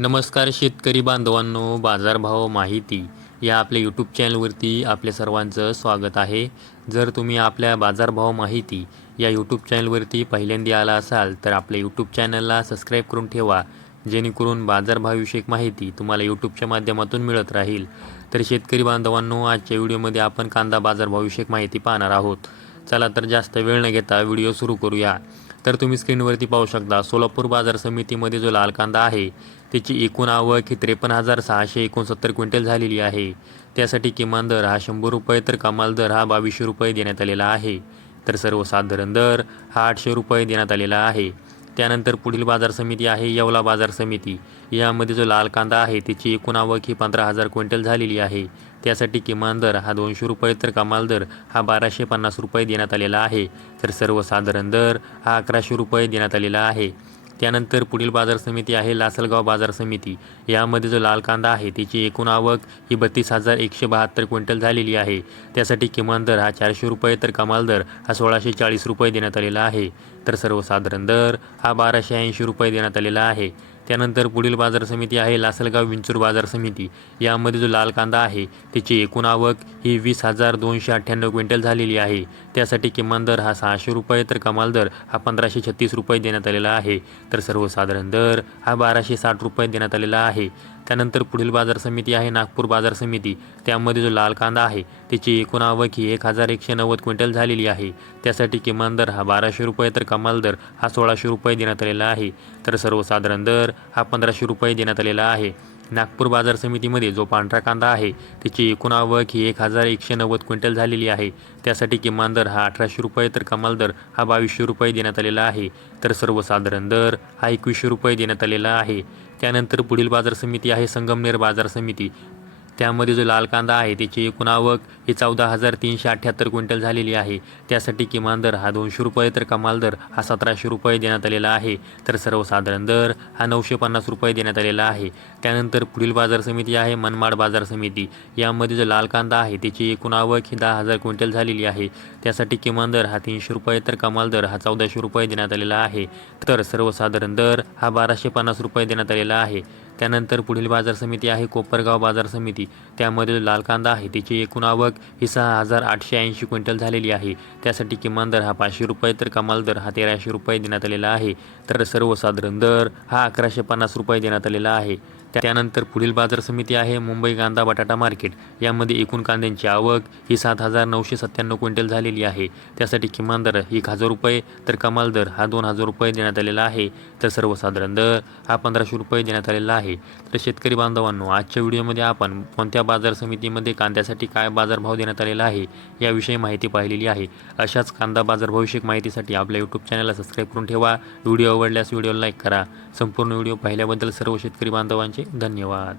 नमस्कार शेतकरी बांधवांनो, बाजारभाव माहिती या आपल्या यूट्यूब चॅनलवरती आपल्या सर्वांचं स्वागत आहे. जर तुम्ही आपल्या बाजारभाव माहिती या यूट्यूब चॅनलवरती पहिल्यांदा आला असाल तर आपल्या यूट्यूब चॅनलला सबस्क्राईब करून ठेवा, जेणेकरून बाजारभावविषयक माहिती तुम्हाला यूट्यूबच्या माध्यमातून मिळत राहील. तर शेतकरी बांधवांनो, आजच्या व्हिडिओमध्ये आपण कांदा बाजारभावविषयक माहिती पाहणार आहोत. चला तर जास्त वेळ न घेता व्हिडिओ सुरू करूया. तर तुम्ही स्क्रीनवरती पाहू शकता, सोलापूर बाजार समितीमध्ये जो लाल कांदा आहे त्याची एकूण आवक ही 53,669 क्विंटल झालेली आहे. त्यासाठी किमान दर हा 100 रुपये तर कमाल दर हा 2200 रुपये देण्यात आलेला आहे. तर सर्वसाधारण दर हा 800 रुपये देण्यात आलेला आहे. त्यानंतर पुढील बाजार समिती आहे येवला बाजार समिती. यामध्ये जो लाल कांदा आहे त्याची एकूण आवक ही 15,000 क्विंटल झालेली आहे. त्यासाठी किमान दर हा 200 रुपये तर कमाल दर हा 1250 रुपये देण्यात आलेला आहे. तर सर्वसाधारण दर हा 1100 रुपये देण्यात आलेला आहे. त्यानंतर पुढील बाजार समिती आहे लासलगाव बाजार समिती. यामध्ये जो लाल कांदा आहे त्याची एकूण आवक ही 32,172 क्विंटल झालेली आहे. त्यासाठी किमान दर हा 400 रुपये तर कमाल दर हा 1640 रुपये देण्यात आलेला आहे. तर सर्वसाधारण दर हा 1280 रुपये देण्यात आलेला आहे. त्यानंतर पुढील बाजार समिती आहे लासलगाव विंचूर बाजार समिती. यामध्ये जो लाल कांदा आहे त्याची एकूण आवक ही 20,298 क्विंटल झालेली आहे. त्यासाठी किमान दर हा 600 रुपये तर कमाल दर हा 1536 रुपये देण्यात आलेला आहे. तर सर्वसाधारण दर हा 1260 रुपये देण्यात आलेला आहे. त्यानंतर पुढील बाजार समिती आहे नागपूर बाजार समिती. त्यामध्ये जो लाल कांदा आहे त्याची एकूण आवक ही 1,190 क्विंटल झालेली आहे. त्यासाठी किमान दर हा 1200 रुपये तर कमाल दर हा 1600 रुपये देण्यात आलेला आहे. तर सर्वसाधारण दर हा 1500 रुपये देण्यात आलेला आहे. नागपूर बाजार समितीमध्ये जो पांढरा कांदा आहे त्याची एकूण आवक ही 1,190 क्विंटल झालेली आहे. त्यासाठी किमान दर हा 1800 रुपये तर कमाल दर हा 2200 रुपये देण्यात आलेला आहे. तर सर्वसाधारण दर हा 2100 रुपये देण्यात आलेला आहे. त्यानंतर पुढील बाजार समिती आहे संगमनेर बाजार समिती. त्यामध्ये जो लाल कांदा आहे त्याची एकूण आवक ही 14,378 क्विंटल झालेली आहे. त्यासाठी किमान दर हा 200 रुपये तर कमाल दर हा 1700 रुपये देण्यात आलेला आहे. तर सर्वसाधारण दर हा 950 रुपये देण्यात आलेला आहे. त्यानंतर पुढील बाजार समिती आहे मनमाड बाजार समिती. यामध्ये जो लाल कांदा आहे त्याची एकूण आवक ही 10,000 क्विंटल झालेली आहे. त्यासाठी किमान दर हा 300 रुपये तर कमाल दर हा 1400 रुपये देण्यात आलेला आहे. तर सर्वसाधारण दर हा 1250 रुपये देण्यात आलेला आहे. त्यानंतर पुढील बाजार समिती आहे कोपरगाव बाजार समिती. त्यामध्ये लाल कांदा आहे त्याची एकूण आवक ही 6,880 क्विंटल झालेली आहे. त्यासाठी किमान दर हा 500 रुपये तर कमाल दर हा 1300 रुपये देण्यात आलेला आहे. तर सर्वसाधारण दर हा 1150 रुपये देण्यात आलेला आहे. त्यानंतर पुढील बाजार समिती आहे मुंबई कांदा बटाटा मार्केट. यामध्ये एकूण कांद्यांची आवक ही 7,997 क्विंटल झालेली आहे. त्यासाठी किमान दर 1,000 रुपये तर कमाल दर हा 2,000 रुपये देण्यात आलेला आहे. तर सर्वसाधारण दर हा 1,500 रुपये देण्यात आलेला आहे. तर शेतकरी बांधवांनो, आजच्या व्हिडिओमध्ये आपण कोणत्या बाजार समितीमध्ये कांद्यासाठी काय बाजारभाव देण्यात आलेला आहे याविषयी माहिती पाहिलेली आहे. अशाच कांदा बाजारभावविषयक माहितीसाठी आपल्या यूट्यूब चॅनलला सबस्क्राईब करून ठेवा. व्हिडिओ आवडल्यास व्हिडिओला लाईक करा. संपूर्ण व्हिडिओ पाहिल्याबद्दल सर्व शेतकरी बांधवांचे धन्यवाद.